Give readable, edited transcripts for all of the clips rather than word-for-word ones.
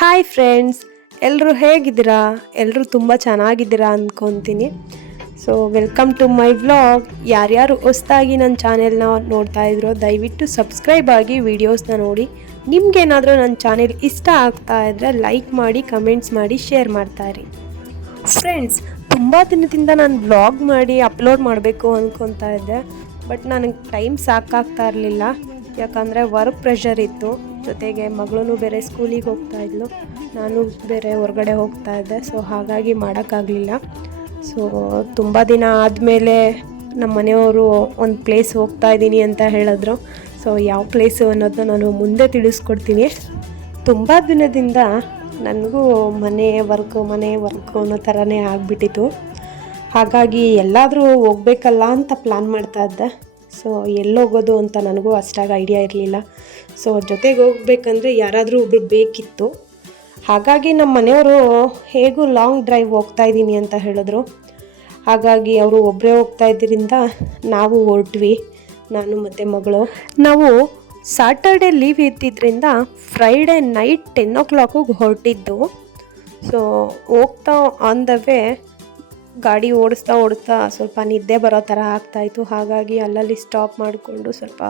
Hi friends, ಎಲ್ಲರೂ ಹೇಗಿದ್ದೀರಾ? ಎಲ್ಲರೂ ತುಂಬ ಚೆನ್ನಾಗಿದ್ದೀರಾ ಅಂದ್ಕೊತೀನಿ. So welcome to my vlog. ಯಾರ್ಯಾರು ಹೊಸದಾಗಿ ನನ್ನ ಚಾನೆಲ್ನ ನೋಡ್ತಾ ಇದ್ರೋ ದಯವಿಟ್ಟು ಸಬ್ಸ್ಕ್ರೈಬ್ ಆಗಿ ವಿಡಿಯೋಸ್ನ ನೋಡಿ. ನಿಮ್ಗೇನಾದರೂ ನನ್ನ ಚಾನೆಲ್ ಇಷ್ಟ ಆಗ್ತಾ ಇದ್ದರೆ ಲೈಕ್ ಮಾಡಿ, ಕಮೆಂಟ್ಸ್ ಮಾಡಿ, ಶೇರ್ ಮಾಡ್ತಾಯಿರಿ. ಫ್ರೆಂಡ್ಸ್, ತುಂಬ ದಿನದಿಂದ ನಾನು ವ್ಲಾಗ್ ಮಾಡಿ ಅಪ್ಲೋಡ್ ಮಾಡಬೇಕು ಅಂದ್ಕೊತಾ ಇದ್ದೆ. ಬಟ್ ನನಗೆ ಟೈಮ್ ಸಾಕಾಗ್ತಾ ಇರಲಿಲ್ಲ. ಯಾಕಂದರೆ ವರ್ಕ್ ಪ್ರೆಷರ್ ಇತ್ತು, ಜೊತೆಗೆ ಮಗಳೂ ಬೇರೆ ಸ್ಕೂಲಿಗೆ ಹೋಗ್ತಾ ಇದ್ಲು, ನಾನು ಬೇರೆ ಹೊರಗಡೆ ಹೋಗ್ತಾ ಇದ್ದೆ. ಸೊ ಹಾಗಾಗಿ ಮಾಡೋಕ್ಕಾಗಲಿಲ್ಲ. ಸೊ ತುಂಬ ದಿನ ಆದಮೇಲೆ ನಮ್ಮ ಮನೆಯವರು ಒಂದು ಪ್ಲೇಸ್ ಹೋಗ್ತಾ ಇದ್ದೀನಿ ಅಂತ ಹೇಳಿದ್ರು. ಸೊ ಯಾವ ಪ್ಲೇಸು ಅನ್ನೋದನ್ನ ನಾನು ಮುಂದೆ ತಿಳಿಸ್ಕೊಡ್ತೀನಿ. ತುಂಬ ದಿನದಿಂದ ನನಗೂ ಮನೆ ವರ್ಕು ಅನ್ನೋ ಥರನೇ ಆಗಿಬಿಟ್ಟಿತ್ತು. ಹಾಗಾಗಿ ಎಲ್ಲಾದರೂ ಹೋಗ್ಬೇಕಲ್ಲ ಅಂತ ಪ್ಲ್ಯಾನ್ ಮಾಡ್ತಾ ಇದ್ದೆ. ಸೊ ಎಲ್ಲೋಗೋದು ಅಂತ ನನಗೂ ಅಷ್ಟಾಗಿ ಐಡಿಯಾ ಇರಲಿಲ್ಲ. ಸೊ ಜೊತೆಗೆ ಹೋಗ್ಬೇಕಂದ್ರೆ ಯಾರಾದರೂ ಒಬ್ಬರು ಬೇಕಿತ್ತು. ಹಾಗಾಗಿ ನಮ್ಮ ಮನೆಯವರು ಹೇಗೂ ಲಾಂಗ್ ಡ್ರೈವ್ ಹೋಗ್ತಾ ಇದ್ದೀನಿ ಅಂತ ಹೇಳಿದ್ರು. ಹಾಗಾಗಿ ಅವರು ಒಬ್ಬರೇ ಹೋಗ್ತಾ ಇದ್ದರಿಂದ ನಾವು ಹೊರಟ್ವಿ, ನಾನು ಮತ್ತು ಮಗಳು. ನಾವು ಸಾಟರ್ಡೆ ಲೀವ್ ಇದ್ದಿದ್ದರಿಂದ ಫ್ರೈಡೇ ನೈಟ್ 10 o'clock ಹೊರಟಿದ್ದು. ಸೊ ಹೋಗ್ತಾ ಆನ್ ದ ವೇ ಗಾಡಿ ಓಡಿಸ್ತಾ ಸ್ವಲ್ಪ ನಿದ್ದೆ ಬರೋ ಥರ ಆಗ್ತಾಯಿತ್ತು. ಹಾಗಾಗಿ ಅಲ್ಲಲ್ಲಿ ಸ್ಟಾಪ್ ಮಾಡಿಕೊಂಡು ಸ್ವಲ್ಪ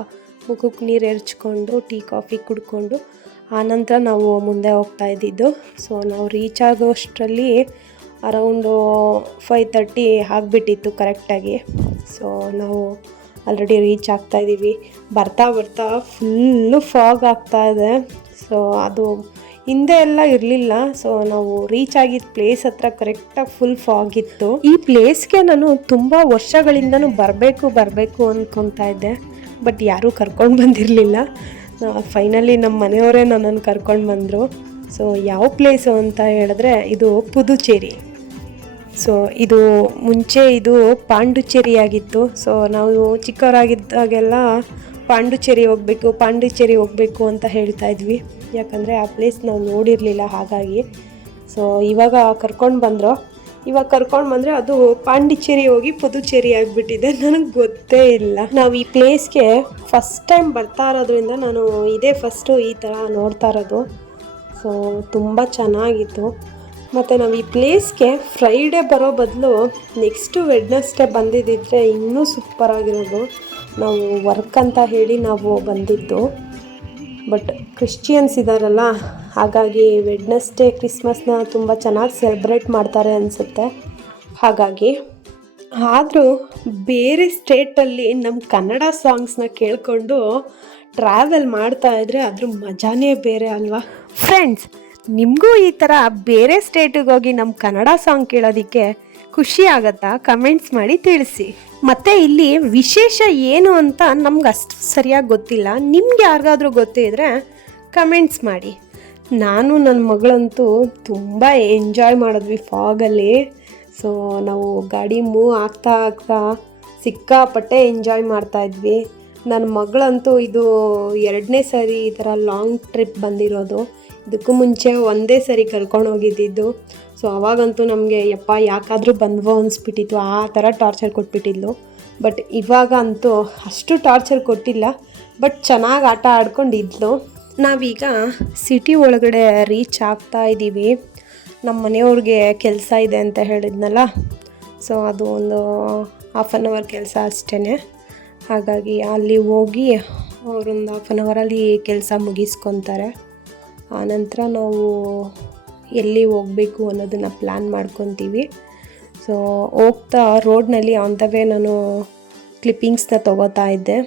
ಮುಖಕ್ಕೆ ನೀರು ಎರಚ್ಕೊಂಡು ಟೀ ಕಾಫಿ ಕುಡ್ಕೊಂಡು ಆನಂತರ ನಾವು ಮುಂದೆ ಹೋಗ್ತಾ ಇದ್ದಿದ್ದು. ಸೊ ನಾವು ರೀಚ್ ಆಗೋಷ್ಟರಲ್ಲಿ ಅರೌಂಡು 5:30 ಆಗಿಬಿಟ್ಟಿತ್ತು ಕರೆಕ್ಟಾಗಿ. ಸೊ ನಾವು ಆಲ್ರೆಡಿ ರೀಚ್ ಆಗ್ತಾಯಿದ್ದೀವಿ. ಬರ್ತಾ ಫುಲ್ಲು ಫಾಗ್ ಆಗ್ತಾಯಿದೆ. ಸೊ ಅದು ಹಿಂದೆ ಎಲ್ಲ ಇರಲಿಲ್ಲ. ಸೊ ನಾವು ರೀಚ್ ಆಗಿದ್ದ ಪ್ಲೇಸ್ ಹತ್ರ ಕರೆಕ್ಟಾಗಿ ಫುಲ್ ಫಾಗ್ ಇತ್ತು. ಈ ಪ್ಲೇಸ್ಗೆ ನಾನು ತುಂಬ ವರ್ಷಗಳಿಂದನೂ ಬರಬೇಕು ಅಂದ್ಕೊತಾ ಇದ್ದೆ. ಬಟ್ ಯಾರೂ ಕರ್ಕೊಂಡು ಬಂದಿರಲಿಲ್ಲ. ಫೈನಲಿ ನಮ್ಮ ಮನೆಯವರೇ ನನ್ನನ್ನು ಕರ್ಕೊಂಡು ಬಂದರು. ಸೊ ಯಾವ ಪ್ಲೇಸು ಅಂತ ಹೇಳಿದ್ರೆ ಇದು ಪುದುಚೇರಿ. ಸೊ ಇದು ಮುಂಚೆ ಇದು ಪಾಂಡುಚೇರಿ ಆಗಿತ್ತು. ಸೊ ನಾವು ಚಿಕ್ಕವರಾಗಿದ್ದಾಗೆಲ್ಲ ಪಾಂಡುಚೇರಿ ಹೋಗಬೇಕು ಅಂತ ಹೇಳ್ತಾ ಇದ್ವಿ. ಯಾಕಂದರೆ ಆ ಪ್ಲೇಸ್ ನಾವು ನೋಡಿರಲಿಲ್ಲ. ಹಾಗಾಗಿ ಸೊ ಇವಾಗ ಕರ್ಕೊಂಡು ಬಂದರೆ ಅದು ಪಾಂಡಿಚೇರಿ ಹೋಗಿ ಪುದುಚೇರಿ ಆಗಿಬಿಟ್ಟಿದೆ. ನನಗೆ ಗೊತ್ತೇ ಇಲ್ಲ. ನಾವು ಈ ಪ್ಲೇಸ್ಗೆ ಫಸ್ಟ್ ಟೈಮ್ ಬರ್ತಾ ಇರೋದ್ರಿಂದ ನಾನು ಇದೇ ಫಸ್ಟು ಈ ಥರ ನೋಡ್ತಾ ಇರೋದು. ಸೊ ತುಂಬ ಚೆನ್ನಾಗಿತ್ತು. ಮತ್ತು ನಾವು ಈ ಪ್ಲೇಸ್ಗೆ ಫ್ರೈಡೇ ಬರೋ ಬದಲು ನೆಕ್ಸ್ಟು ವೆಡ್ನೆಸ್ಡೇ ಬಂದಿದ್ದಿದ್ರೆ ಇನ್ನೂ ಸೂಪರಾಗಿರೋದು. ನಾವು ವರ್ಕ್ ಅಂತ ಹೇಳಿ ನಾವು ಬಂದಿದ್ದು. ಬಟ್ ಕ್ರಿಶ್ಚಿಯನ್ಸ್ ಇದ್ದಾರಲ್ಲ, ಹಾಗಾಗಿ ವೆಡ್ನೆಸ್ಡೇ ಕ್ರಿಸ್ಮಸ್ನ ತುಂಬ ಚೆನ್ನಾಗಿ ಸೆಲೆಬ್ರೇಟ್ ಮಾಡ್ತಾರೆ ಅನಿಸುತ್ತೆ. ಹಾಗಾಗಿ ಆದರೂ ಬೇರೆ ಸ್ಟೇಟಲ್ಲಿ ನಮ್ಮ ಕನ್ನಡ ಸಾಂಗ್ಸ್ನ ಕೇಳಿಕೊಂಡು ಟ್ರಾವೆಲ್ ಮಾಡ್ತಾ ಇದ್ದರೆ ಅದ್ರ ಮಜಾನೇ ಬೇರೆ ಅಲ್ವಾ ಫ್ರೆಂಡ್ಸ್? ನಿಮಗೂ ಈ ಥರ ಬೇರೆ ಸ್ಟೇಟಿಗೆ ಹೋಗಿ ನಮ್ಮ ಕನ್ನಡ ಸಾಂಗ್ ಕೇಳೋದಕ್ಕೆ ಖುಷಿ ಆಗತ್ತಾ? ಕಮೆಂಟ್ಸ್ ಮಾಡಿ ತಿಳಿಸಿ. ಮತ್ತು ಇಲ್ಲಿ ವಿಶೇಷ ಏನು ಅಂತ ನಮ್ಗೆ ಅಷ್ಟು ಸರಿಯಾಗಿ ಗೊತ್ತಿಲ್ಲ. ನಿಮ್ಗೆ ಯಾರಿಗಾದ್ರೂ ಗೊತ್ತಿದ್ರೆ ಕಮೆಂಟ್ಸ್ ಮಾಡಿ. ನಾನು ನನ್ನ ಮಗಳಂತೂ ತುಂಬ ಎಂಜಾಯ್ ಮಾಡಿದ್ವಿ ಫಾಗಲ್ಲಿ. ಸೊ ನಾವು ಗಾಡಿ ಮೂವ್ ಆಗ್ತಾ ಸಿಕ್ಕಾಪಟ್ಟೆ ಎಂಜಾಯ್ ಮಾಡ್ತಾಯಿದ್ವಿ. ನನ್ನ ಮಗಳಂತೂ ಇದು 2ನೇ ಸರಿ ಈ ಥರ ಲಾಂಗ್ ಟ್ರಿಪ್ ಬಂದಿರೋದು. ಇದಕ್ಕೂ ಮುಂಚೆ ಒಂದೇ ಸರಿ ಕರ್ಕೊಂಡು ಹೋಗಿದ್ದಿದ್ದು. ಸೊ ಅವಾಗಂತೂ ನಮಗೆ ಯಾಕಾದರೂ ಬಂದ್ವೋ ಅನಿಸ್ಬಿಟ್ಟಿತ್ತು. ಆ ಥರ ಟಾರ್ಚರ್ ಕೊಟ್ಬಿಟ್ಟಿದ್ಲು. ಬಟ್ ಇವಾಗ ಅಂತೂ ಅಷ್ಟು ಟಾರ್ಚರ್ ಕೊಟ್ಟಿಲ್ಲ. ಬಟ್ ಚೆನ್ನಾಗಿ ಆಟ ಆಡ್ಕೊಂಡಿದ್ಲು. ನಾವೀಗ ಸಿಟಿ ಒಳಗಡೆ ರೀಚ್ ಆಗ್ತಾ ಇದ್ದೀವಿ. ನಮ್ಮ ಮನೆಯವ್ರಿಗೆ ಕೆಲಸ ಇದೆ ಅಂತ ಹೇಳಿದ್ನಲ್ಲ. ಸೊ ಅದು ಒಂದು 1/2 hour ಕೆಲಸ ಅಷ್ಟೇ. ಹಾಗಾಗಿ ಅಲ್ಲಿ ಹೋಗಿ ಅವರೊಂದು 1/2 hour ಕೆಲಸ ಮುಗಿಸ್ಕೊತಾರೆ. ಆನಂತರ ನಾವು ಎಲ್ಲಿ ಹೋಗಬೇಕು ಅನ್ನೋದನ್ನು ಪ್ಲ್ಯಾನ್ ಮಾಡ್ಕೊತೀವಿ. ಸೊ ಹೋಗ್ತಾ ರೋಡ್ನಲ್ಲಿ ಆನ್ ದ ವೇ ನಾನು ಕ್ಲಿಪ್ಪಿಂಗ್ಸ್ನ ತೊಗೋತಾ ಇದ್ದೆ.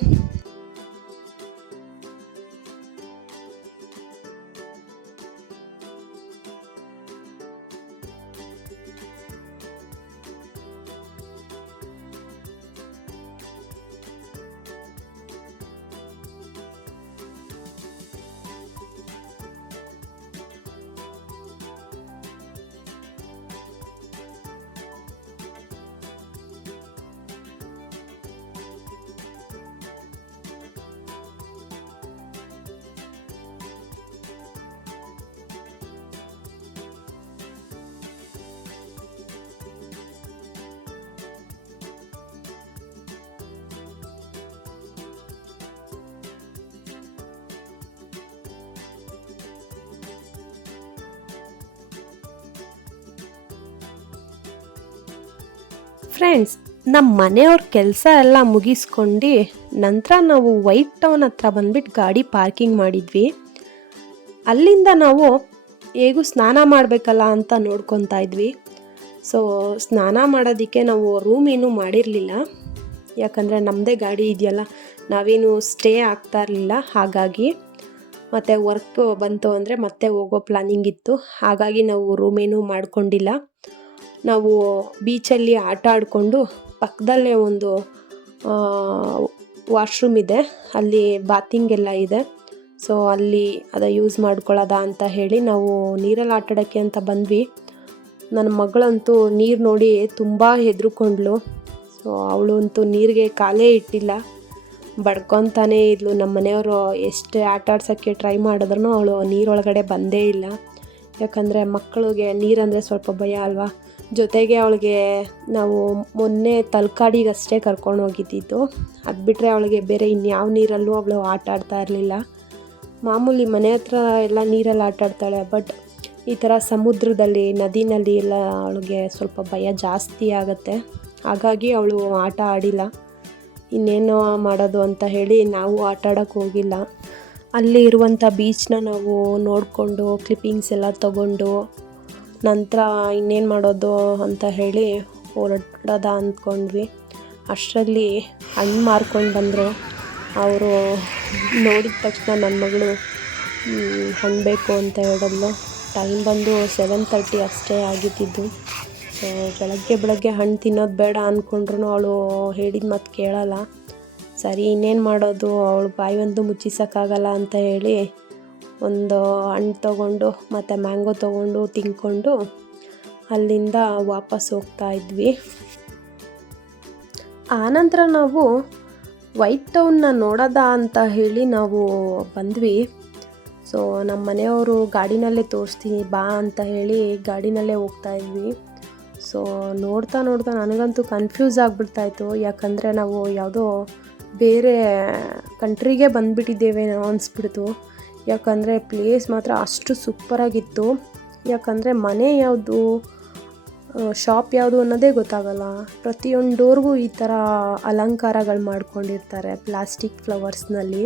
ಫ್ರೆಂಡ್ಸ್, ನಮ್ಮ ಮನೆಯವ್ರ ಕೆಲಸ ಎಲ್ಲ ಮುಗಿಸ್ಕೊಂಡು ನಂತರ ನಾವು ವೈಟ್ ಟೌನ್ ಹತ್ರ ಬಂದ್ಬಿಟ್ಟು ಗಾಡಿ ಪಾರ್ಕಿಂಗ್ ಮಾಡಿದ್ವಿ. ಅಲ್ಲಿಂದ ನಾವು ಹೇಗೂ ಸ್ನಾನ ಮಾಡಬೇಕಲ್ಲ ಅಂತ ನೋಡ್ಕೊತಾ ಇದ್ವಿ. ಸೊ ಸ್ನಾನ ಮಾಡೋದಕ್ಕೆ ನಾವು ರೂಮ್ ಏನೂ ಮಾಡಿರಲಿಲ್ಲ, ಯಾಕಂದರೆ ನಮ್ಮದೇ ಗಾಡಿ ಇದೆಯಲ್ಲ, ನಾವೇನು ಸ್ಟೇ ಆಗ್ತಾ ಇರಲಿಲ್ಲ. ಹಾಗಾಗಿ ಮತ್ತು ವರ್ಕ್ ಬಂತು ಅಂದರೆ ಮತ್ತೆ ಹೋಗೋ ಪ್ಲಾನಿಂಗ್ ಇತ್ತು. ಹಾಗಾಗಿ ನಾವು ರೂಮೇನೂ ಮಾಡ್ಕೊಂಡಿಲ್ಲ. ನಾವು ಬೀಚಲ್ಲಿ ಆಟ ಆಡಿಕೊಂಡು ಪಕ್ಕದಲ್ಲೇ ಒಂದು ವಾಶ್ರೂಮ್ ಇದೆ, ಅಲ್ಲಿ ಬಾತಿಂಗ್ ಎಲ್ಲ ಇದೆ. ಸೊ ಅಲ್ಲಿ ಅದು ಯೂಸ್ ಮಾಡ್ಕೊಳ್ಳೋದ ಅಂತ ಹೇಳಿ ನಾವು ನೀರಲ್ಲಿ ಆಟ ಆಡೋಕ್ಕೆ ಅಂತ ಬಂದ್ವಿ. ನನ್ನ ಮಗಳಂತೂ ನೀರು ನೋಡಿ ತುಂಬ ಹೆದರ್ಕೊಂಡ್ಳು. ಸೊ ಅವಳು ಅಂತೂ ನೀರಿಗೆ ಕಾಲೇ ಇಟ್ಟಿಲ್ಲ, ಬಡ್ಕೊತಾನೇ ಇದ್ಲು. ನಮ್ಮ ಮನೆಯವರು ಎಷ್ಟೇ ಆಟ ಆಡ್ಸೋಕ್ಕೆ ಟ್ರೈ ಮಾಡಿದ್ರೂ ಅವಳು ನೀರೊಳಗಡೆ ಬಂದೇ ಇಲ್ಲ. ಯಾಕಂದರೆ ಮಕ್ಕಳಿಗೆ ನೀರಂದರೆ ಸ್ವಲ್ಪ ಭಯ ಅಲ್ವಾ. ಜೊತೆಗೆ ಅವಳಿಗೆ ನಾವು ಮೊನ್ನೆ ತಲಕಾಡಿಗಷ್ಟೇ ಕರ್ಕೊಂಡು ಹೋಗಿದ್ದಿದ್ದು. ಅದು ಬಿಟ್ಟರೆ ಅವಳಿಗೆ ಬೇರೆ ಇನ್ಯಾವ ನೀರಲ್ಲೂ ಅವಳು ಆಟ ಆಡ್ತಾ ಇರಲಿಲ್ಲ. ಮಾಮೂಲಿ ಮನೆ ಹತ್ರ ಎಲ್ಲ ನೀರಲ್ಲಿ ಆಟ ಆಡ್ತಾಳೆ, ಬಟ್ ಈ ಥರ ಸಮುದ್ರದಲ್ಲಿ ನದಿನಲ್ಲಿ ಎಲ್ಲ ಅವಳಿಗೆ ಸ್ವಲ್ಪ ಭಯ ಜಾಸ್ತಿ ಆಗುತ್ತೆ. ಹಾಗಾಗಿ ಅವಳು ಆಟ ಆಡಿಲ್ಲ. ಇನ್ನೇನು ಮಾಡೋದು ಅಂತ ಹೇಳಿ ನಾವು ಆಟ ಆಡೋಕ್ಕೆ ಹೋಗಿಲ್ಲ. ಅಲ್ಲಿ ಇರುವಂಥ ಬೀಚನ್ನ ನಾವು ನೋಡಿಕೊಂಡು ಕ್ಲಿಪ್ಪಿಂಗ್ಸ್ ಎಲ್ಲ ತಗೊಂಡು ನಂತರ ಇನ್ನೇನು ಮಾಡೋದು ಅಂತ ಹೇಳಿ ಹೊರಡೋದ ಅಂದ್ಕೊಂಡ್ವಿ. ಅಷ್ಟರಲ್ಲಿ ಹಣ್ಣು ಮಾರ್ಕೊಂಡು ಬಂದರು. ಅವರು ನೋಡಿದ ತಕ್ಷಣ ನನ್ನ ಮಗಳು ಹಣ್ಣು ಬೇಕು ಅಂತ ಹೇಳಿದ್ಲು. ಟೈಮ್ ಬಂದು 7:30 ಅಷ್ಟೇ ಆಗಿದ್ದಿದ್ದು. ಸೊ ಬೆಳಗ್ಗೆ ಹಣ್ಣು ತಿನ್ನೋದು ಬೇಡ ಅಂದ್ಕೊಂಡ್ರು ಅವಳು ಹೇಳಿದ ಮಾತು ಕೇಳಲ್ಲ. ಸರಿ ಇನ್ನೇನು ಮಾಡೋದು, ಅವಳು ಬಾಯಿ ಒಂದು ಮುಚ್ಚಿಸೋಕ್ಕಾಗಲ್ಲ ಅಂತ ಹೇಳಿ ಒಂದು ಹಣ್ಣು ತೊಗೊಂಡು ಮತ್ತು ಮ್ಯಾಂಗೋ ತೊಗೊಂಡು ತಿಂದ್ಕೊಂಡು ಅಲ್ಲಿಂದ ವಾಪಸ್ ಹೋಗ್ತಾ ಇದ್ವಿ. ಆನಂತರ ನಾವು ವೈಟ್ ಟೌನ್ನ ನೋಡೋದ ಅಂತ ಹೇಳಿ ನಾವು ಬಂದ್ವಿ. ಸೊ ನಮ್ಮ ಮನೆಯವರು ಗಾಡಿನಲ್ಲೇ ತೋರಿಸ್ತೀನಿ ಬಾ ಅಂತ ಹೇಳಿ ಗಾಡಿನಲ್ಲೇ ಹೋಗ್ತಾ ಇದ್ವಿ. ಸೊ ನೋಡ್ತಾ ನನಗಂತೂ ಕನ್ಫ್ಯೂಸ್ ಆಗಿಬಿಡ್ತಾಯಿತ್ತು. ಯಾಕಂದರೆ ನಾವು ಯಾವುದೋ ಬೇರೆ ಕಂಟ್ರಿಗೆ ಬಂದುಬಿಟ್ಟಿದ್ದೇವೆ ಅನಿಸ್ಬಿಡ್ತು. ಯಾಕಂದರೆ ಪ್ಲೇಸ್ ಮಾತ್ರ ಅಷ್ಟು ಸೂಪರಾಗಿತ್ತು. ಯಾಕಂದರೆ ಮನೆ ಯಾವುದು, ಶಾಪ್ ಯಾವುದು ಅನ್ನೋದೇ ಗೊತ್ತಾಗಲ್ಲ. ಪ್ರತಿಯೊಂದು ಡೋರ್ಗೂ ಈ ಥರ ಅಲಂಕಾರಗಳು ಮಾಡ್ಕೊಂಡಿರ್ತಾರೆ ಪ್ಲಾಸ್ಟಿಕ್ ಫ್ಲವರ್ಸ್ನಲ್ಲಿ.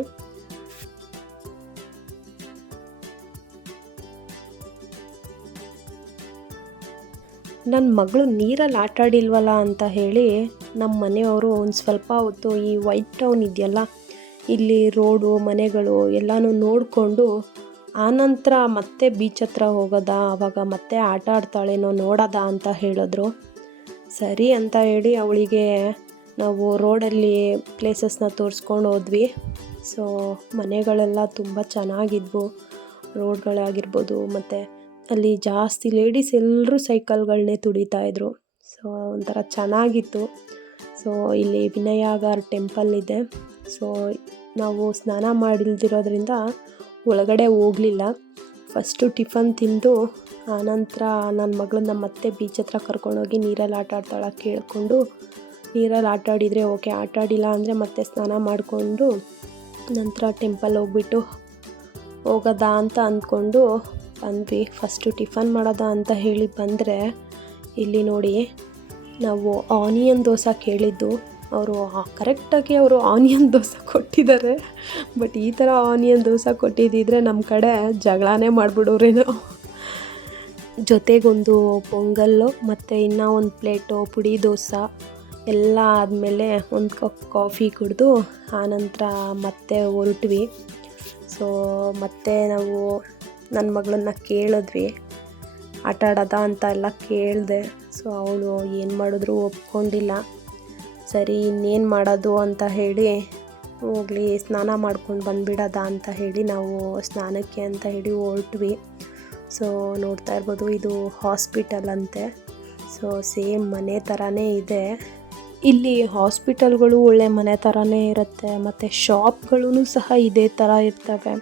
ನನ್ನ ಮಗಳು ನೀರಲ್ಲಿ ಆಟ ಆಡಿಲ್ವಲ್ಲ ಅಂತ ಹೇಳಿ ನಮ್ಮ ಮನೆಯವರು ಒಂದು ಸ್ವಲ್ಪ ಹೊತ್ತು ಈ ವೈಟ್ ಟೌನ್ ಇದೆಯಲ್ಲ, ಇಲ್ಲಿ ರೋಡು ಮನೆಗಳು ಎಲ್ಲನೂ ನೋಡಿಕೊಂಡು ಆನಂತರ ಮತ್ತೆ ಬೀಚ್ ಹತ್ರ ಹೋಗೋದ, ಆವಾಗ ಮತ್ತೆ ಆಟ ಆಡ್ತಾಳೇನೋ ನೋಡೋದ ಅಂತ ಹೇಳಿದ್ರು. ಸರಿ ಅಂತ ಹೇಳಿ ಅವಳಿಗೆ ನಾವು ರೋಡಲ್ಲಿ ಪ್ಲೇಸಸ್ನ ತೋರಿಸ್ಕೊಂಡು ಹೋದ್ವಿ. ಸೊ ಮನೆಗಳೆಲ್ಲ ತುಂಬ ಚೆನ್ನಾಗಿದ್ವು, ರೋಡ್ಗಳಾಗಿರ್ಬೋದು. ಮತ್ತು ಅಲ್ಲಿ ಜಾಸ್ತಿ ಲೇಡೀಸ್ ಎಲ್ಲರೂ ಸೈಕಲ್ಗಳನ್ನೇ ತುಳಿತಾಯಿದ್ರು. ಸೊ ಒಂಥರ ಚೆನ್ನಾಗಿತ್ತು. ಸೊ ಇಲ್ಲಿ ವಿನಾಯಗಾರ್ ಟೆಂಪಲ್ ಇದೆ. ಸೊ ನಾವು ಸ್ನಾನ ಮಾಡಿಲ್ದಿರೋದ್ರಿಂದ ಒಳಗಡೆ ಹೋಗಲಿಲ್ಲ. ಫಸ್ಟು ಟಿಫನ್ ತಿಂದು ಆನಂತರ ನನ್ನ ಮಗಳನ್ನ ಮತ್ತೆ ಬೀಚ್ ಹತ್ರ ಕರ್ಕೊಂಡೋಗಿ ನೀರಲ್ಲಿ ಆಟ ಆಡ್ತಾಳ ಕೇಳಿಕೊಂಡು ನೀರಲ್ಲಿ ಆಟ ಆಡಿದರೆ ಓಕೆ, ಆಟ ಆಡಿಲ್ಲ ಅಂದರೆ ಮತ್ತೆ ಸ್ನಾನ ಮಾಡಿಕೊಂಡು ನಂತರ ಟೆಂಪಲ್ ಹೋಗ್ಬಿಟ್ಟು ಹೋಗೋದ ಅಂತ ಅಂದ್ಕೊಂಡು ಬಂದ್ವಿ. ಫಸ್ಟು ಟಿಫನ್ ಮಾಡೋದ ಅಂತ ಹೇಳಿ ಬಂದರೆ ಇಲ್ಲಿ ನೋಡಿ ನಾವು ಆನಿಯನ್ ದೋಸೆ ಕೇಳಿದ್ದು. ಅವರು ಕರೆಕ್ಟಾಗಿ ಆನಿಯನ್ ದೋಸೆ ಕೊಟ್ಟಿದ್ದಾರೆ. ಬಟ್ ಈ ಥರ ಆನಿಯನ್ ದೋಸೆ ಕೊಟ್ಟಿದ್ದಿದ್ರೆ ನಮ್ಮ ಕಡೆ ಜಗಳನೇ ಮಾಡಿಬಿಡೋರೇನೋ. ಜೊತೆಗೊಂದು ಪೊಂಗಲ್ಲು ಮತ್ತು ಇನ್ನೂ ಒಂದು ಪ್ಲೇಟು ಪುಡಿ ದೋಸೆ ಎಲ್ಲ ಆದಮೇಲೆ ಒಂದು ಕಪ್ ಕಾಫಿ ಕುಡಿದು ಆನಂತರ ಮತ್ತೆ ಹೊರಟ್ವಿ. ಸೊ ಮತ್ತೆ ನಾವು ನನ್ನ ಮಗಳನ್ನ ಕೇಳಿದ್ವಿ, ಆಟ ಆಡೋದ ಅಂತ ಎಲ್ಲ ಕೇಳಿದೆ. ಸೊ ಅವಳು ಏನು ಮಾಡಿದ್ರು ಒಪ್ಕೊಂಡಿಲ್ಲ. ಸರಿ ಇನ್ನೇನು ಮಾಡೋದು ಅಂತ ಹೇಳಿ ಹೋಗಲಿ ಸ್ನಾನ ಮಾಡ್ಕೊಂಡು ಬಂದುಬಿಡೋದ ಅಂತ ಹೇಳಿ ನಾವು ಸ್ನಾನಕ್ಕೆ ಅಂತ ಹೇಳಿ ಹೊರಟ್ವಿ. ಸೊ ನೋಡ್ತಾ ಇರ್ಬೋದು, ಇದು ಹಾಸ್ಪಿಟಲ್ ಅಂತೆ. ಸೊ ಸೇಮ್ ಮನೆ ಥರನೇ ಇದೆ. ಇಲ್ಲಿ ಹಾಸ್ಪಿಟಲ್ಗಳು ಒಳ್ಳೆ ಮನೆ ಥರನೇ ಇರುತ್ತೆ, ಮತ್ತು ಶಾಪ್ಗಳೂ ಸಹ ಇದೇ ಥರ ಇರ್ತವೆ.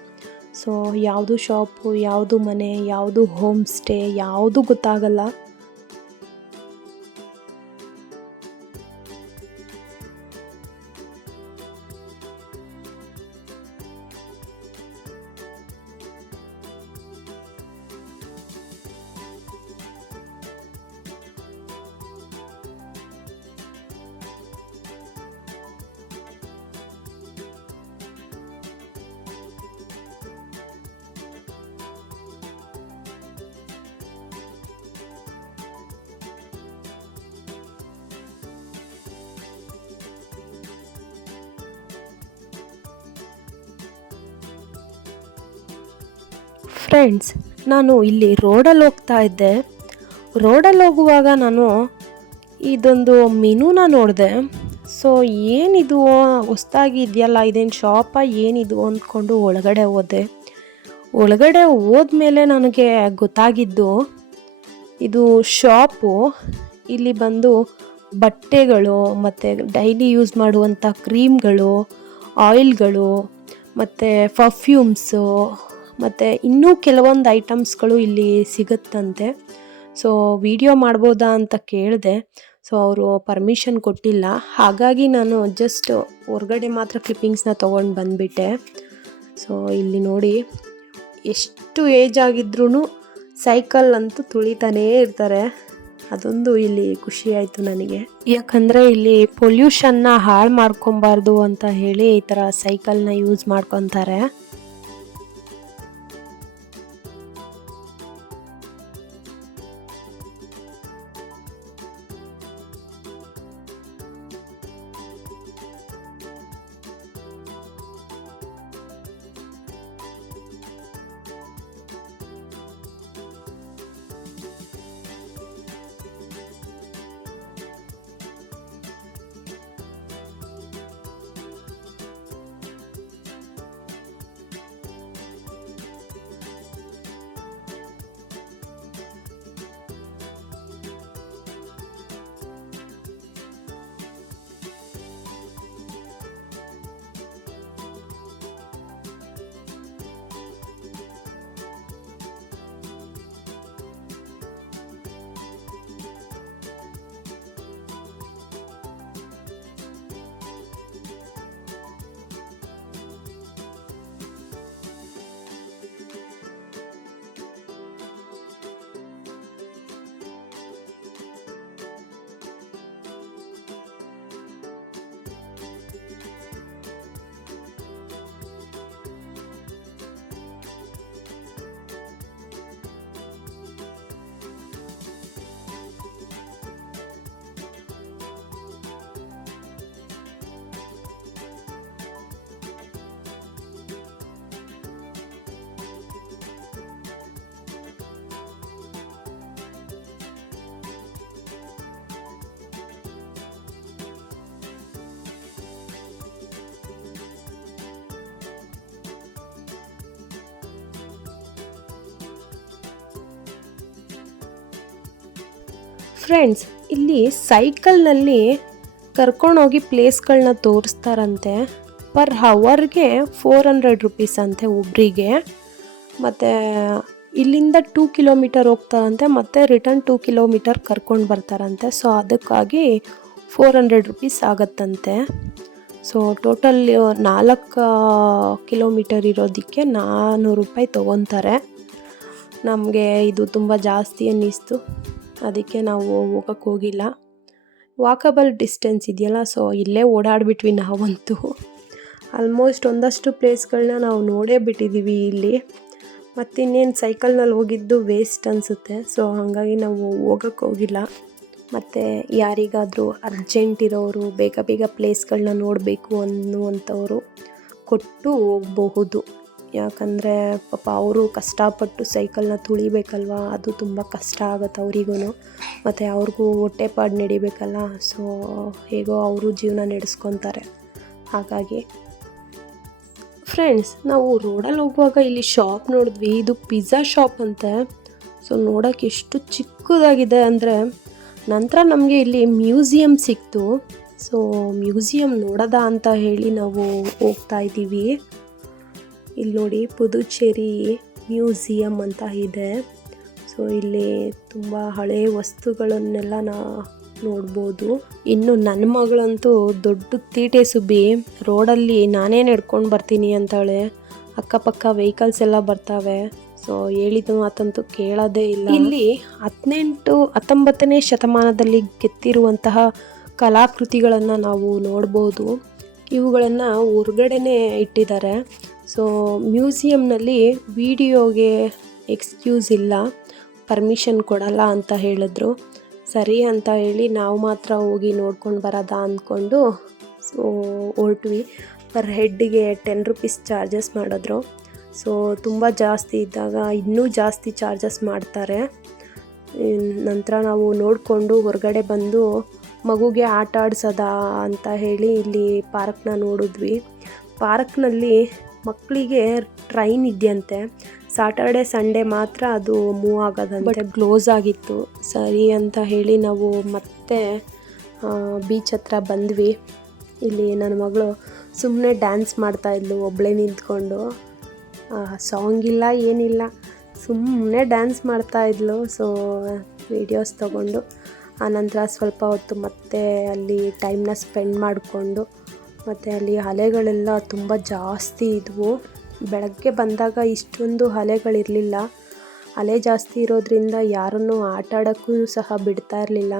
ಸೊ ಯಾವುದು ಶಾಪು, ಯಾವುದು ಮನೆ, ಯಾವುದು ಹೋಮ್ ಸ್ಟೇ ಯಾವುದು ಗೊತ್ತಾಗಲ್ಲ. ಫ್ರೆಂಡ್ಸ್, ನಾನು ಇಲ್ಲಿ ರೋಡಲ್ಲಿ ಹೋಗ್ತಾ ಇದ್ದೆ. ರೋಡಲ್ಲಿ ಹೋಗುವಾಗ ನಾನು ಇದೊಂದು ಮೆನುನ ನೋಡಿದೆ. ಸೊ ಏನಿದು ಹೊಸ್ದಾಗಿ ಇದೆಯಲ್ಲ, ಇದೇನು ಶಾಪಾ ಏನಿದು ಅಂದ್ಕೊಂಡು ಒಳಗಡೆ ಹೋದೆ. ಒಳಗಡೆ ಹೋದ್ಮೇಲೆ ನನಗೆ ಗೊತ್ತಾಗಿದ್ದು ಇದು ಶಾಪು. ಇಲ್ಲಿ ಬಂದು ಬಟ್ಟೆಗಳು ಮತ್ತು ಡೈಲಿ ಯೂಸ್ ಮಾಡುವಂಥ ಕ್ರೀಮ್ಗಳು, ಆಯಿಲ್ಗಳು ಮತ್ತು ಪರ್ಫ್ಯೂಮ್ಸು ಮತ್ತು ಇನ್ನೂ ಕೆಲವೊಂದು ಐಟಮ್ಸ್ಗಳು ಇಲ್ಲಿ ಸಿಗುತ್ತಂತೆ. ಸೊ ವಿಡಿಯೋ ಮಾಡ್ಬೋದಾ ಅಂತ ಕೇಳಿದೆ. ಸೊ ಅವರು ಪರ್ಮಿಷನ್ ಕೊಟ್ಟಿಲ್ಲ. ಹಾಗಾಗಿ ನಾನು ಜಸ್ಟ್ ಹೊರಗಡೆ ಮಾತ್ರ ಕ್ಲಿಪ್ಪಿಂಗ್ಸ್ನ ತೊಗೊಂಡು ಬಂದುಬಿಟ್ಟೆ. ಸೊ ಇಲ್ಲಿ ನೋಡಿ, ಎಷ್ಟು ಏಜ್ ಆಗಿದ್ರೂ ಸೈಕಲ್ ಅಂತೂ ತುಳಿತಾನೇ ಇರ್ತಾರೆ. ಅದೊಂದು ಇಲ್ಲಿ ಖುಷಿ ಆಯಿತು ನನಗೆ. ಯಾಕಂದರೆ ಇಲ್ಲಿ ಪೊಲ್ಯೂಷನ್ನ ಹಾಳು ಮಾಡ್ಕೊಬಾರ್ದು ಅಂತ ಹೇಳಿ ಈ ಥರ ಸೈಕಲ್ನ ಯೂಸ್ ಮಾಡ್ಕೊತಾರೆ. ಫ್ರೆಂಡ್ಸ್, ಇಲ್ಲಿ ಸೈಕಲ್ನಲ್ಲಿ ಕರ್ಕೊಂಡೋಗಿ ಪ್ಲೇಸ್ಗಳನ್ನ ತೋರಿಸ್ತಾರಂತೆ. ಪರ್ ಹವರ್ಗೆ 400 ರುಪೀಸ್ ಅಂತೆ ಒಬ್ಬರಿಗೆ. ಮತ್ತು ಇಲ್ಲಿಂದ 2 ಕಿಲೋಮೀಟರ್ ಹೋಗ್ತಾರಂತೆ, ಮತ್ತು ರಿಟರ್ನ್ 2 ಕಿಲೋಮೀಟರ್ ಕರ್ಕೊಂಡು ಬರ್ತಾರಂತೆ. ಸೊ ಅದಕ್ಕಾಗಿ 400 ರುಪೀಸ್ ಆಗುತ್ತಂತೆ. ಸೊ ಟೋಟಲ್ 4 ಕಿಲೋಮೀಟರ್ ಇರೋದಕ್ಕೆ 400 ರೂಪಾಯಿ ತೊಗೊತಾರೆ. ನಮಗೆ ಇದು ತುಂಬ ಜಾಸ್ತಿ ಅನ್ನಿಸ್ತು, ಅದಕ್ಕೆ ನಾವು ಹೋಗೋಕ್ಕೆ ಹೋಗಿಲ್ಲ. ವಾಕಬಲ್ ಡಿಸ್ಟೆನ್ಸ್ ಇದೆಯಲ್ಲ, ಸೊ ಇಲ್ಲೇ ಓಡಾಡಿಬಿಟ್ವಿ ನಾವಂತೂ. ಆಲ್ಮೋಸ್ಟ್ ಒಂದಷ್ಟು ಪ್ಲೇಸ್ಗಳನ್ನ ನಾವು ನೋಡೇ ಬಿಟ್ಟಿದ್ದೀವಿ ಇಲ್ಲಿ. ಮತ್ತಿನ್ನೇನು ಸೈಕಲ್ನಲ್ಲಿ ಹೋಗಿದ್ದು ವೇಸ್ಟ್ ಅನಿಸುತ್ತೆ. ಸೊ ಹಾಗಾಗಿ ನಾವು ಹೋಗೋಕ್ಕೆ ಹೋಗಿಲ್ಲ. ಮತ್ತು ಯಾರಿಗಾದರೂ ಅರ್ಜೆಂಟ್ ಇರೋರು, ಬೇಗ ಬೇಗ ಪ್ಲೇಸ್ಗಳನ್ನ ನೋಡಬೇಕು ಅನ್ನುವಂಥವರು ಕೊಟ್ಟು ಹೋಗಬಹುದು. ಯಾಕಂದರೆ ಪಾಪ ಅವರು ಕಷ್ಟಪಟ್ಟು ಸೈಕಲ್ನ ತುಳಿಬೇಕಲ್ವ, ಅದು ತುಂಬ ಕಷ್ಟ ಆಗುತ್ತೆ ಅವರಿಗೂ. ಮತ್ತು ಅವ್ರಿಗೂ ಹೊಟ್ಟೆಪಾಡು ನಡಿಬೇಕಲ್ಲ. ಸೊ ಹೇಗೋ ಅವರು ಜೀವನ ನಡೆಸ್ಕೊತಾರೆ. ಹಾಗಾಗಿ ಫ್ರೆಂಡ್ಸ್, ನಾವು ರೋಡಲ್ಲಿ ಹೋಗುವಾಗ ಇಲ್ಲಿ ಶಾಪ್ ನೋಡಿದ್ವಿ. ಇದು ಪಿಜ್ಜಾ ಶಾಪ್ ಅಂತೆ. ಸೊ ನೋಡೋಕ್ಕೆ ಎಷ್ಟು ಚಿಕ್ಕದಾಗಿದೆ ಅಂದರೆ. ನಂತರ ನಮಗೆ ಇಲ್ಲಿ ಮ್ಯೂಸಿಯಂ ಸಿಕ್ತು. ಸೊ ಮ್ಯೂಸಿಯಂ ನೋಡೋದಾ ಅಂತ ಹೇಳಿ ನಾವು ಹೋಗ್ತಾ ಇದ್ದೀವಿ. ಇಲ್ಲಿ ನೋಡಿ, ಪುದುಚೇರಿ ಮ್ಯೂಸಿಯಂ ಅಂತ ಇದೆ. ಸೊ ಇಲ್ಲಿ ತುಂಬ ಹಳೆಯ ವಸ್ತುಗಳನ್ನೆಲ್ಲ ನೋಡ್ಬೋದು. ಇನ್ನು ನನ್ನ ಮಗಳಂತೂ ದೊಡ್ಡ ತೀಟೆ ಸುಬ್ಬಿ, ರೋಡಲ್ಲಿ ನಾನೇ ನಡ್ಕೊಂಡು ಬರ್ತೀನಿ ಅಂತಾಳೆ. ಅಕ್ಕಪಕ್ಕ ವೆಹಿಕಲ್ಸ್ ಎಲ್ಲ ಬರ್ತಾವೆ. ಸೊ ಹೇಳಿದ ಮಾತಂತೂ ಕೇಳೋದೇ ಇಲ್ಲ. ಇಲ್ಲಿ 18-19ನೇ ಶತಮಾನದಲ್ಲಿ ಕೆತ್ತಿರುವಂತಹ ಕಲಾಕೃತಿಗಳನ್ನು ನಾವು ನೋಡ್ಬೋದು. ಇವುಗಳನ್ನು ಹೊರಗಡೆನೇ ಇಟ್ಟಿದ್ದಾರೆ. ಸೊ ಮ್ಯೂಸಿಯಂನಲ್ಲಿ ವಿಡಿಯೋಗೆ ಎಕ್ಸ್ಕ್ಯೂಸ್ ಇಲ್ಲ, ಪರ್ಮಿಷನ್ ಕೊಡಲ್ಲ ಅಂತ ಹೇಳಿದ್ರು. ಸರಿ ಅಂತ ಹೇಳಿ ನಾವು ಮಾತ್ರ ಹೋಗಿ ನೋಡ್ಕೊಂಡು ಬರೋದಾ ಅಂದ್ಕೊಂಡು ಸೊ ಹೊರಟ್ವಿ. ಪರ್ ಹೆಡ್ಗೆ 10 ರುಪೀಸ್ ಚಾರ್ಜಸ್ ಮಾಡಿದ್ರು. ಸೊ ತುಂಬ ಜಾಸ್ತಿ ಇದ್ದಾಗ ಇನ್ನೂ ಜಾಸ್ತಿ ಚಾರ್ಜಸ್ ಮಾಡ್ತಾರೆ. ನಂತರ ನಾವು ನೋಡಿಕೊಂಡು ಹೊರಗಡೆ ಬಂದು ಮಗುಗೆ ಆಟ ಆಡ್ಸೋದಾ ಅಂತ ಹೇಳಿ ಇಲ್ಲಿ ಪಾರ್ಕ್ನ ನೋಡಿದ್ವಿ. ಪಾರ್ಕ್ನಲ್ಲಿ ಮಕ್ಕಳಿಗೆ ಟ್ರೈನ್ ಇದೆಯಂತೆ. ಸಾಟರ್ಡೆ ಸಂಡೇ ಮಾತ್ರ ಅದು ಮೂವ್ ಆಗೋದಂತೆ, ಬಟ್ ಕ್ಲೋಸ್ ಆಗಿತ್ತು. ಸರಿ ಅಂತ ಹೇಳಿ ನಾವು ಮತ್ತೆ ಬೀಚ್ ಹತ್ರ ಬಂದ್ವಿ. ಇಲ್ಲಿ ನನ್ನ ಮಗಳು ಸುಮ್ಮನೆ ಡ್ಯಾನ್ಸ್ ಮಾಡ್ತಾಯಿದ್ಲು ಒಬ್ಬಳೇ ನಿಂತ್ಕೊಂಡು. ಸಾಂಗ್ ಇಲ್ಲ ಏನಿಲ್ಲ, ಸುಮ್ಮನೆ ಡ್ಯಾನ್ಸ್ ಮಾಡ್ತಾಯಿದ್ಲು. ಸೊ ವೀಡಿಯೋಸ್ ತೊಗೊಂಡು ಆನಂತರ ಸ್ವಲ್ಪ ಹೊತ್ತು ಮತ್ತೆ ಅಲ್ಲಿ ಟೈಮ್ನ ಸ್ಪೆಂಡ್ ಮಾಡಿಕೊಂಡು, ಮತ್ತು ಅಲ್ಲಿ ಅಲೆಗಳೆಲ್ಲ ತುಂಬ ಜಾಸ್ತಿ ಇದ್ವು. ಬೆಳಗ್ಗೆ ಬಂದಾಗ ಇಷ್ಟೊಂದು ಅಲೆಗಳಿರಲಿಲ್ಲ. ಅಲೆ ಜಾಸ್ತಿ ಇರೋದ್ರಿಂದ ಯಾರನ್ನೂ ಆಟ ಆಡೋಕ್ಕೂ ಸಹ ಬಿಡ್ತಾ ಇರಲಿಲ್ಲ.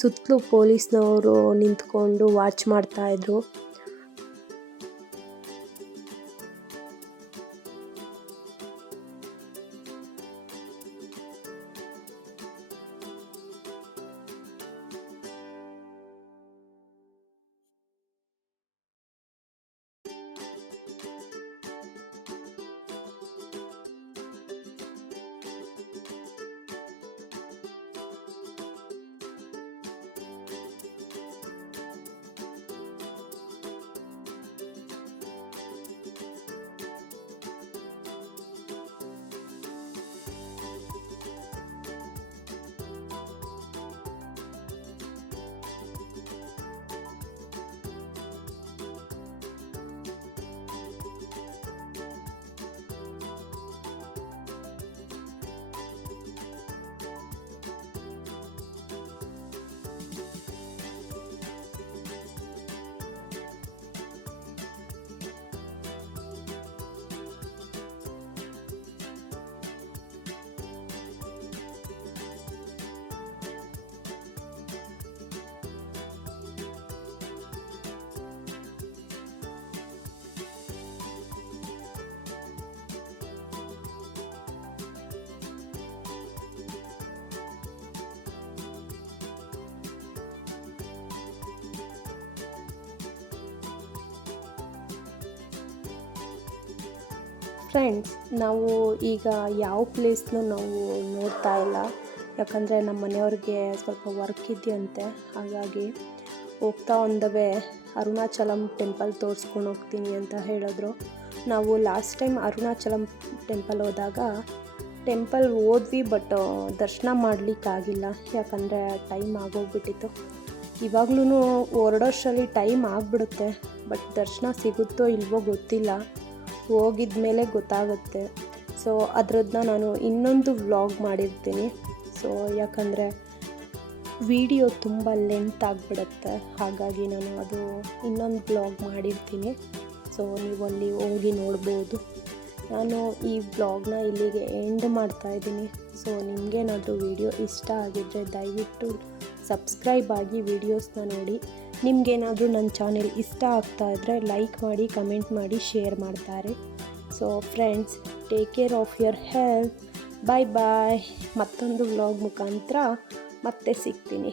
ಸುತ್ತಲೂ ಪೊಲೀಸ್ನವರು ನಿಂತ್ಕೊಂಡು ವಾಚ್ ಮಾಡ್ತಾಯಿದ್ರು. ಫ್ರೆಂಡ್ಸ್, ನಾವು ಈಗ ಯಾವ ಪ್ಲೇಸ್ನೂ ನಾವು ನೋಡ್ತಾ ಇಲ್ಲ. ಯಾಕಂದರೆ ನಮ್ಮ ಮನೆಯವ್ರಿಗೆ ಸ್ವಲ್ಪ ವರ್ಕ್ ಇದೆಯಂತೆ. ಹಾಗಾಗಿ ಹೋಗ್ತಾ on the way Arunachalam temple ತೋರಿಸ್ಕೊಂಡು ಹೋಗ್ತೀನಿ ಅಂತ ಹೇಳಿದ್ರು. ನಾವು ಲಾಸ್ಟ್ ಟೈಮ್ ಅರುಣಾಚಲಂ ಟೆಂಪಲ್ ಹೋದಾಗ ಟೆಂಪಲ್ ಹೋದ್ವಿ, ಬಟ್ ದರ್ಶನ ಮಾಡಲಿಕ್ಕಾಗಿಲ್ಲ. ಯಾಕಂದರೆ ಟೈಮ್ ಆಗೋಗ್ಬಿಟ್ಟಿತ್ತು. ಇವಾಗ್ಲೂ ಹೊರಡೋಷ್ಟರಲ್ಲಿ ಟೈಮ್ ಆಗಿಬಿಡುತ್ತೆ, ಬಟ್ ದರ್ಶನ ಸಿಗುತ್ತೋ ಇಲ್ವೋ ಗೊತ್ತಿಲ್ಲ. ಹೋಗಿದ ಮೇಲೆ ಗೊತ್ತಾಗುತ್ತೆ. ಸೊ ಅದರದ್ದನ್ನ ನಾನು ಇನ್ನೊಂದು ವ್ಲಾಗ್ ಮಾಡಿರ್ತೀನಿ. ಸೊ ಯಾಕಂದರೆ ವಿಡಿಯೋ ತುಂಬ ಲೆಂತ್ ಆಗಿಬಿಡುತ್ತೆ, ಹಾಗಾಗಿ ನಾನು ಅದು ಇನ್ನೊಂದು ವ್ಲಾಗ್ ಮಾಡಿರ್ತೀನಿ. ಸೊ ನೀವು ಅಲ್ಲಿ ಹೋಗಿ ನೋಡ್ಬೋದು. ನಾನು ಈ ವ್ಲಾಗ್ನ ಇಲ್ಲಿಗೆ ಎಂಡ್ ಮಾಡ್ತಾಯಿದ್ದೀನಿ. ಸೊ ನಿಮಗೇನಾದರೂ ವಿಡಿಯೋ ಇಷ್ಟ ಆಗಿದ್ದರೆ ದಯವಿಟ್ಟು ಸಬ್ಸ್ಕ್ರೈಬ್ ಆಗಿ ವಿಡಿಯೋಸ್ನ ನೋಡಿ. ನಿಮಗೇನಾದರೂ ನನ್ನ ಚಾನೆಲ್ ಇಷ್ಟ ಆಗ್ತಾ ಇದ್ದರೆ ಲೈಕ್ ಮಾಡಿ, ಕಮೆಂಟ್ ಮಾಡಿ, ಶೇರ್ ಮಾಡ್ತಾರೆ. So friends, take care of your health. Bye bye. ಮತ್ತೊಂದು ವ್ಲಾಗ್ ಮುಖಾಂತರ ಮತ್ತೆ ಸಿಗ್ತೀನಿ.